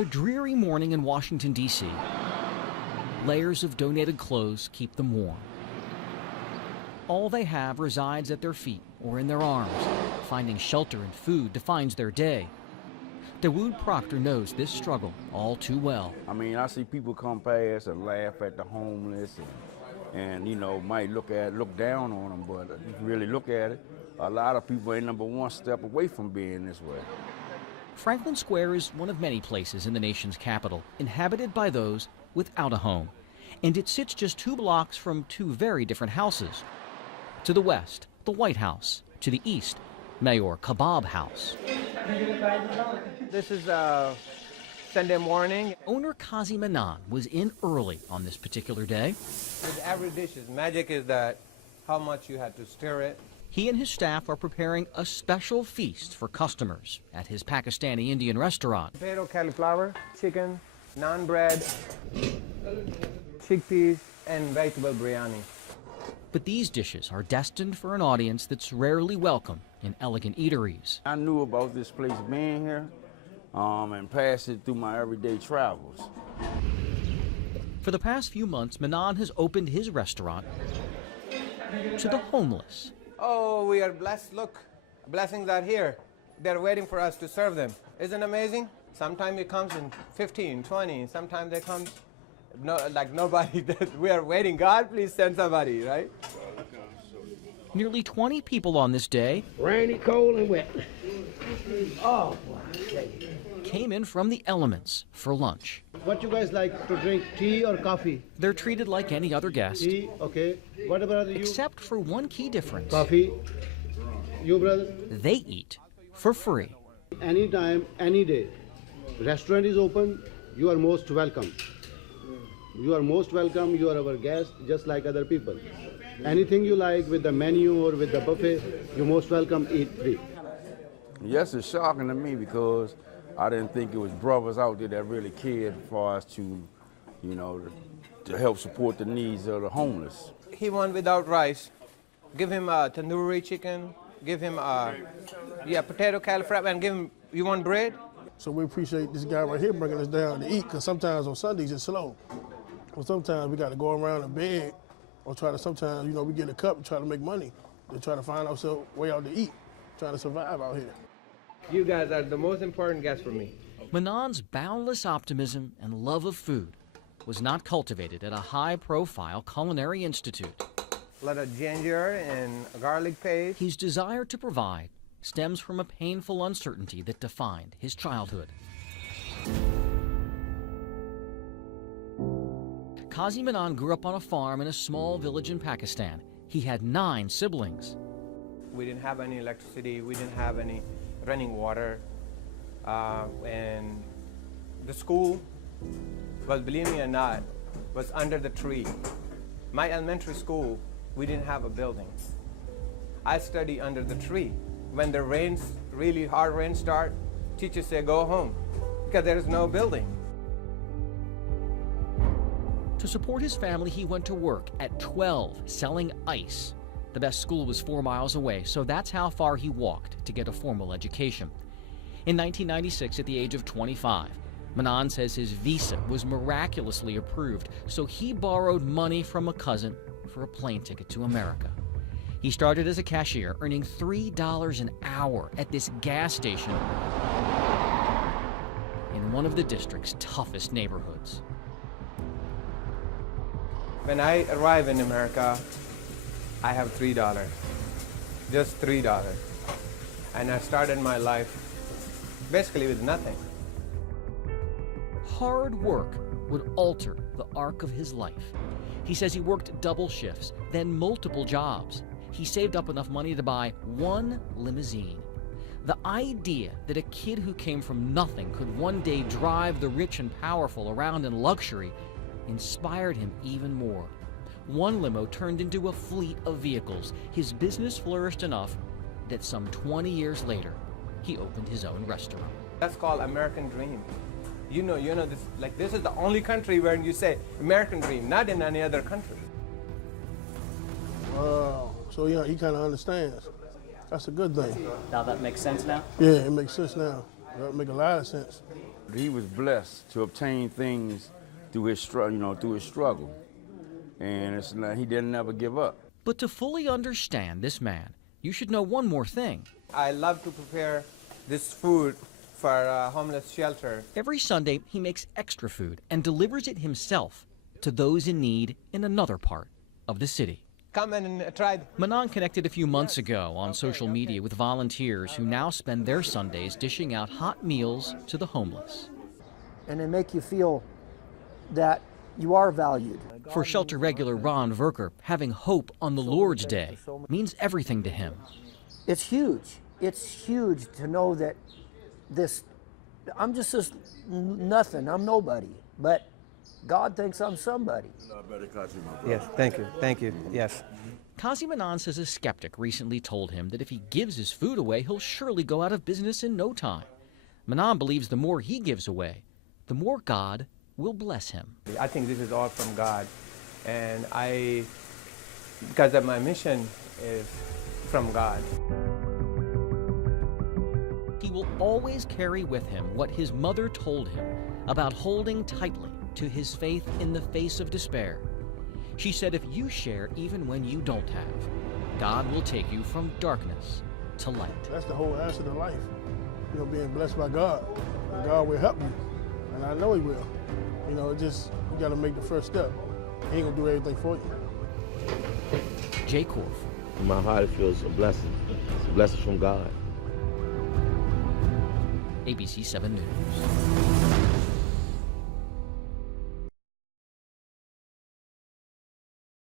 a dreary morning in Washington, D.C., layers of donated clothes keep them warm. All they have resides at their feet or in their arms. Finding shelter and food defines their day. Dawood Proctor knows this struggle all too well. I mean, I see people come past and laugh at the homeless and you know, might look down on them, but if you really look at it, a lot of people ain't number one step away from being this way. Franklin Square is one of many places in the nation's capital inhabited by those without a home. And it sits just 2 blocks from 2 very different houses. To the west, the White House. To the east, Mayor Kebab House. This is Sunday morning. Owner Kazi Manan was in early on this particular day. With every dish, magic is that how much you had to stir it. He and his staff are preparing a special feast for customers at his Pakistani Indian restaurant. Potato, cauliflower, chicken, naan bread, chickpeas, and vegetable biryani. But these dishes are destined for an audience that's rarely welcome in elegant eateries. I knew about this place being here and passed it through my everyday travels. For the past few months, Manan has opened his restaurant to the homeless. Oh, we are blessed. Look, blessings are here. They're waiting for us to serve them. Isn't it amazing? Sometimes it comes in 15, 20. Sometimes they come, like nobody. We are waiting. God, please send somebody, right? Nearly 20 people on this day. Rainy, cold, and wet. Oh, boy. Came in from the elements for lunch. What you guys like to drink, tea or coffee? They're treated like any other guest. Tea, okay. What about you? Except for one key difference. Coffee. You, brother? They eat for free. Anytime, any day. Restaurant is open. You are most welcome. You are most welcome. You are our guest, just like other people. Anything you like with the menu or with the buffet, you're most welcome, eat free. Yes, it's shocking to me because I didn't think it was brothers out there that really cared for us to, you know, to help support the needs of the homeless. He went without rice. Give him a tandoori chicken. Give him a potato cauliflower, and give him. You want bread? So we appreciate this guy right here bringing us down to eat, because sometimes on Sundays it's slow. Well, sometimes we got to go around and beg, or sometimes, you know, we get a cup and try to make money. To try to find ourselves way out to eat, trying to survive out here. You guys are the most important guests for me. Manan's boundless optimism and love of food was not cultivated at a high-profile culinary institute. A lot of ginger and garlic paste. His desire to provide stems from a painful uncertainty that defined his childhood. Kazi Manan grew up on a farm in a small village in Pakistan. He had 9 siblings. We didn't have any electricity. We didn't have any running water. And the school, well, believe me or not, was under the tree. My elementary school, we didn't have a building. I studied under the tree. When the rains, really hard rain start, teachers say go home because there is no building. To support his family, he went to work at 12 selling ice. The best school was 4 miles away, so that's how far he walked to get a formal education. In 1996, at the age of 25, Manan says his visa was miraculously approved, so he borrowed money from a cousin for a plane ticket to America. He started as a cashier, earning $3 an hour at this gas station in one of the district's toughest neighborhoods. When I arrive in America, I have $3, just $3. And I started my life basically with nothing. Hard work would alter the arc of his life. He says he worked double shifts, then multiple jobs. He saved up enough money to buy 1 limousine. The idea that a kid who came from nothing could one day drive the rich and powerful around in luxury inspired him even more. 1 limo turned into a fleet of vehicles. His business flourished enough that some 20 years later, he opened his own restaurant. That's called American dream. You know this is the only country where you say American dream, not in any other country. Wow. So yeah, he kind of understands. That's a good thing. Now that makes sense now? Yeah, it makes sense now. That make a lot of sense. He was blessed to obtain things through his struggle, and it's not, he didn't never give up. But to fully understand this man, you should know one more thing. I love to prepare this food for a homeless shelter. Every Sunday, he makes extra food and delivers it himself to those in need in another part of the city. Come and try. Manon connected a few months ago on social media with volunteers who now spend their Sundays dishing out hot meals to the homeless. And they make you feel that you are valued. For shelter regular Ron Verker, having hope on the Lord's Day means everything to him. It's huge. It's huge to know that I'm just this nothing, I'm nobody, but God thinks I'm somebody. Yes, thank you, yes. Kazi Manon says a skeptic recently told him that if he gives his food away, he'll surely go out of business in no time. Manon believes the more he gives away, the more God will bless him. I think this is all from God, and because of my mission is from God. He will always carry with him what his mother told him about holding tightly to his faith in the face of despair. She said if you share even when you don't have, God will take you from darkness to light. That's the whole answer to life. You know, being blessed by God. And God will help you, and I know he will. You know, you got to make the first step. He ain't gonna do everything for you. Jay Korf. In my heart, it feels a blessing. It's a blessing from God. ABC 7 News.